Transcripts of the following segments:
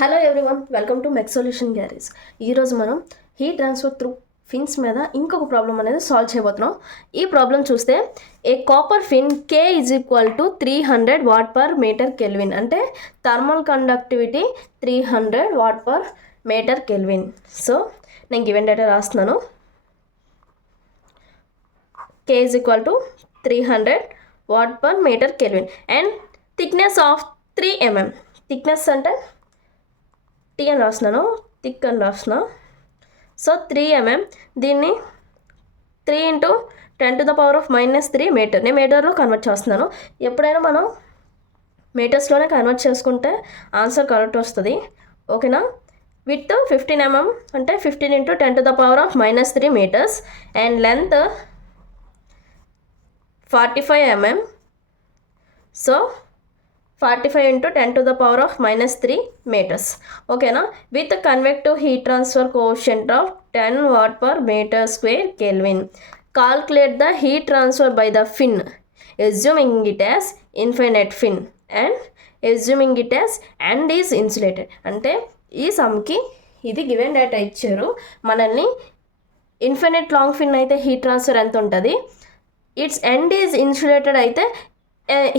Hello everyone, welcome to mech.solutions.garage. ఈరోజు మనం heat transfer through fins మీద ఇంకొక ప్రాబ్లం అనేది సాల్వ్ చేయబోతున్నాం. ఈ ప్రాబ్లం చూస్తే a copper fin K is equal to 300 watt per metre kelvin, అంటే thermal conductivity 300 watt per metre kelvin. So నేను గివెన్ డేటా రాస్తున్నాను. K is equal to 300 watt per metre kelvin and thickness of 3 mm. Thickness అంటే T అని రాస్తున్నాను, thick అని రాస్తున్నా. So 3 mm, దీన్ని 3 × 10⁻³ metre, నేను మీటర్లో కన్వర్ట్ చేస్తున్నాను. ఎప్పుడైనా మనం మీటర్స్లోనే కన్వర్ట్ చేసుకుంటే ఆన్సర్ కరెక్ట్ వస్తుంది, ఓకేనా. విత్ 15 mm అంటే 15 × 10⁻³ metres and length 45 mm. So 45 × 10⁻³ meters, ఓకేనా. With convective heat transfer coefficient of 10 watt per metre square kelvin. Calculate the heat transfer by the fin assuming it as infinite fin and assuming it as and is insulated. అంటే ఈ సమ్కి ఇది given data ఇచ్చారు మనల్ని. Infinite long ఫిన్ అయితే heat transfer ఎంత ఉంటుంది, it's end is insulated అయితే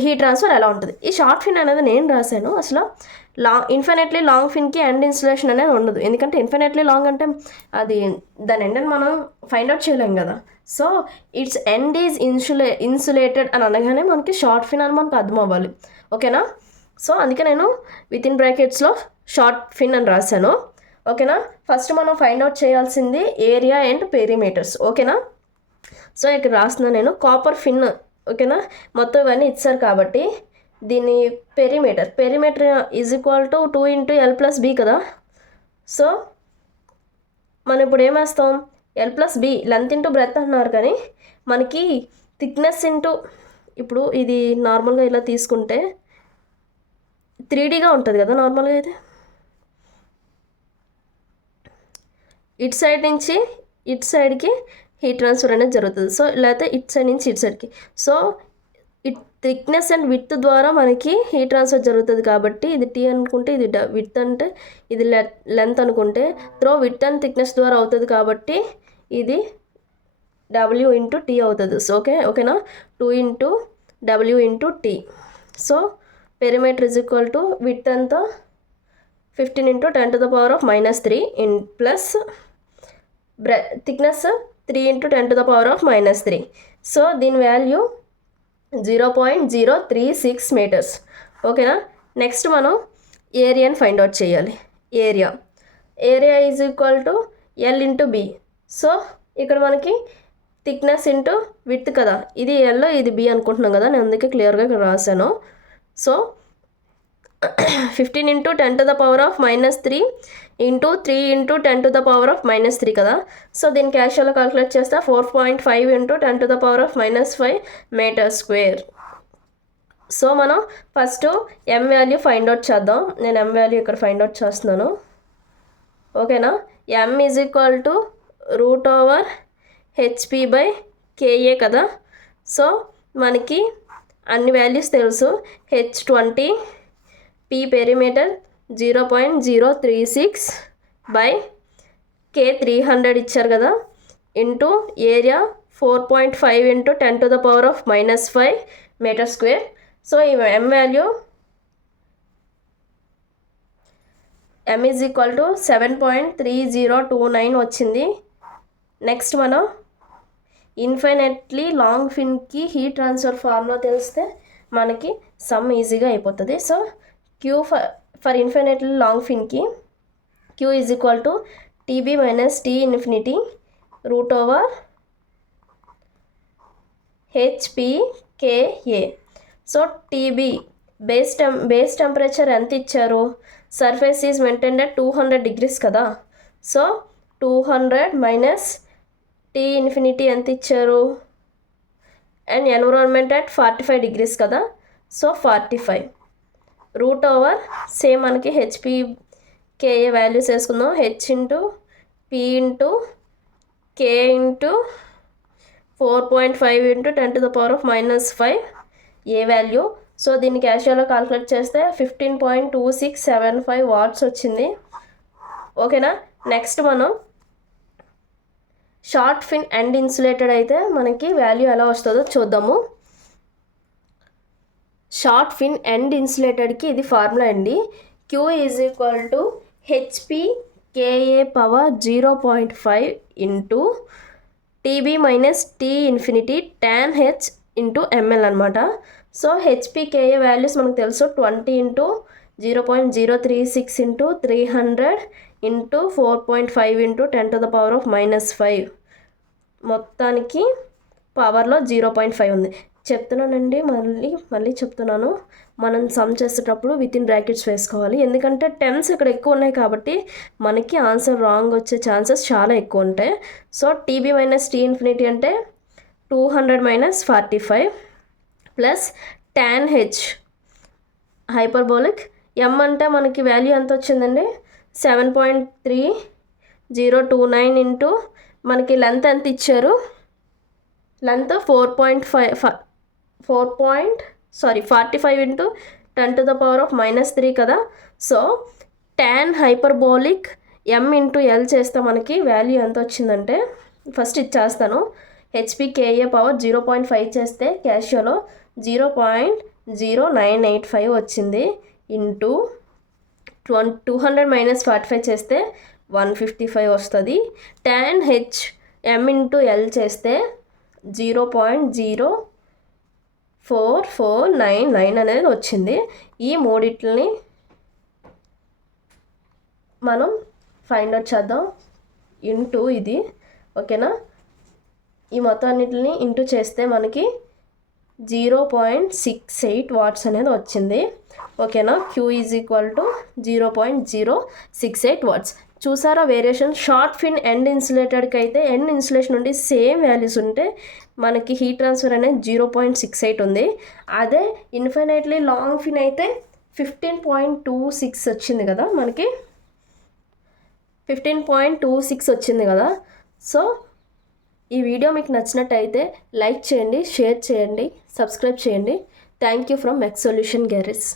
heat transfer ఎలా ఉంటుంది. ఈ షార్ట్ ఫిన్ అనేది నేను రాశాను. అసలు ఇన్ఫినిట్లీ లాంగ్ ఫిన్కి ఎండ్ ఇన్సులేషన్ అనేది ఉండదు, ఎందుకంటే ఇన్ఫినిట్లీ లాంగ్ అంటే అది దాని ఎండ్ అని మనం ఫైండ్ అవుట్ చేయలేం కదా. So it's end is insulated అని అనగానే మనకి షార్ట్ ఫిన్ అని మనకు అర్థం అవ్వాలి, ఓకేనా. సో అందుకే నేను విత్ ఇన్ బ్రాకెట్స్లో షార్ట్ ఫిన్ అని రాశాను, ఓకేనా. ఫస్ట్ మనం ఫైండ్ అవుట్ చేయాల్సింది ఏరియా అండ్ పెరిమీటర్స్, ఓకేనా. సో ఇక్కడ రాస్తున్నాను నేను కాపర్ ఫిన్, ఓకేనా. మొత్తం ఇవన్నీ ఇచ్చారు కాబట్టి దీని perimeter is equal to 2 × L+B కదా. సో మనం ఇప్పుడు ఏం వేస్తాం, L+B లెంత్ ఇంటూ బ్రెత్ అంటున్నారు, కానీ మనకి థిక్నెస్ ఇంటూ, ఇప్పుడు ఇది నార్మల్గా ఇలా తీసుకుంటే 3Dగా ఉంటుంది కదా నార్మల్గా అయితే. ఇటు సైడ్ నుంచి ఇటు సైడ్కి హీట్ ట్రాన్స్ఫర్ అనేది జరుగుతుంది. సో లేకపోతే ఇటు సైడ్ నుంచి ఇటు సైడ్కి. సో థిక్నెస్ అండ్ విడ్త్ ద్వారా మనకి హీట్ ట్రాన్స్ఫర్ జరుగుతుంది కాబట్టి ఇది టీ అనుకుంటే, ఇది విడ్త్ అంటే ఇది లెంత్ అనుకుంటే, త్రో విడ్త్ అండ్ థిక్నెస్ ద్వారా అవుతుంది కాబట్టి ఇది W × T అవుతుంది. సో ఓకేనా, 2 × W × T. So perimeter is equal to width అంతా 15 × 10⁻³ ఇన్ ప్లస్ థిక్నెస్ 3 × 10⁻³ సో దీని వాల్యూ 0.036 మీటర్స్, ఓకేనా. నెక్స్ట్ మనం ఏరియాని ఫైండ్ అవుట్ చేయాలి. Area is equal to L × B. So ఇక్కడ మనకి థిక్నెస్ ఇంటూ విడ్త్ కదా, ఇది L ఇది B అనుకుంటున్నాం కదా, నేను అందుకే క్లియర్గా ఇక్కడ రాశాను. సో 15 × 10⁻³ ఇంటూ 3 × 10⁻³ కదా. సో దీన్ని క్యాషువల్గా కాల్కులేట్ చేస్తే 4.5 × 10⁻⁻5 మీటర్ స్క్వేర్. సో మనం first M value find out చేద్దాం. నేను M వాల్యూ ఇక్కడ ఫైండ్ అవుట్ చేస్తున్నాను, ఓకేనా. M is equal to √HP/KA కదా. సో మనకి అన్ని వాల్యూస్ తెలుసు. H20, P పెరిమీటర్ 0.036 / K 300 ఇచ్చారు కదా, into area 4.5 × 10⁻⁻5 metre square. So ఈ M value M is equal to 7.3029 వచ్చింది. నెక్స్ట్ మనం ఇన్ఫినిట్లీ లాంగ్ ఫిన్కి హీట్ ట్రాన్స్ఫర్ ఫార్ములా తెలిస్తే మనకి సమ్ ఈజీగా అయిపోతుంది. So Q for infinitely long ఫిన్కి Q is equal to TB - T infinity √HP/KA. So TB base temperature ఎంత ఇచ్చారు, surface is maintained at 200 degrees కదా. సో 200 - T infinity ఎంత ఇచ్చారు, అండ్ ఎన్విరాన్మెంట్ అట్ 45 degrees కదా. సో 45 సేమ్ మనకి HP/KA values వేసుకుందాం. H × P × K × 4.5 × 10⁻⁻5 A value. So దీన్ని క్యాషియోలో calculate చేస్తే 15.2675 వాట్స్ వచ్చింది. ఓకేనా. నెక్స్ట్ మనం షార్ట్ ఫిన్ అండ్ ఇన్సులేటెడ్ అయితే మనకి వాల్యూ ఎలా వస్తుందో చూద్దాము. షార్ట్ ఫిన్ అండ్ ఇన్సులేటెడ్కి ఇది ఫార్ములా అండి. Q = HP/KA power 0.5 into TB - T∞ tan H into ml అనమాట. సో HP/KA వాల్యూస్ మనకు తెలుసు. 20 ఇంటూ 0.036 ఇంటూ 300 ఇంటూ 4.5 ఇంటూ 10⁻⁻5 మొత్తానికి పవర్లో 0.5 ఉంది. చెప్తున్నానండి, మళ్ళీ చెప్తున్నాను. మనం సమ్ చేసేటప్పుడు వితిన్ బ్రాకెట్స్ వేసుకోవాలి. ఎందుకంటే టెన్స్ ఇక్కడ ఎక్కువ ఉన్నాయి కాబట్టి మనకి ఆన్సర్ రాంగ్ వచ్చే ఛాన్సెస్ చాలా ఎక్కువ ఉంటాయి. సో TB - T∞ అంటే 200 - 45 plus tan H hyperbolic. M అంటే మనకి వాల్యూ ఎంత వచ్చిందండి, 7.3029 ఇంటూ మనకి లెంత్ ఎంత ఇచ్చారు, లెంత్ 45 ఇంటూ 10⁻⁻3 కదా. So tan hyperbolic M into L చేస్తే మనకి వాల్యూ ఎంత వచ్చిందంటే, ఫస్ట్ ఇచ్చేస్తాను. HP/KA పవర్ 0.5 చేస్తే క్యాషియోలో 0.0985 వచ్చింది ఇంటూ 200 - 45 చేస్తే 155 వస్తుంది. tan H M into L చేస్తే 0.0499 అనేది వచ్చింది. ఈ మూడిట్లని మనం ఫైండ్ అవుట్ చేద్దాం ఇంటూ ఇది. ఓకేనా. ఈ మొత్తాన్నిటిని ఇంటూ చేస్తే మనకి 0.68 వాట్స్ అనేది వచ్చింది. ఓకేనా. Q = 0.068 watts. చూసారా వేరియేషన్. షార్ట్ ఫిన్ ఎండ్ ఇన్సులేటెడ్కి అయితే ఎండ్ ఇన్సులేషన్ నుండి సేమ్ వాల్యూస్ ఉంటే మనకి హీట్ ట్రాన్స్ఫర్ అనేది 0.68 ఉంది. అదే ఇన్ఫైనైట్లీ లాంగ్ ఫిన్ అయితే 15.26 వచ్చింది కదా, మనకి 15.26 వచ్చింది కదా. సో ఈ వీడియో మీకు నచ్చినట్టయితే లైక్ చేయండి, షేర్ చేయండి, సబ్స్క్రైబ్ చేయండి. Thank you from mech.solutions.garage.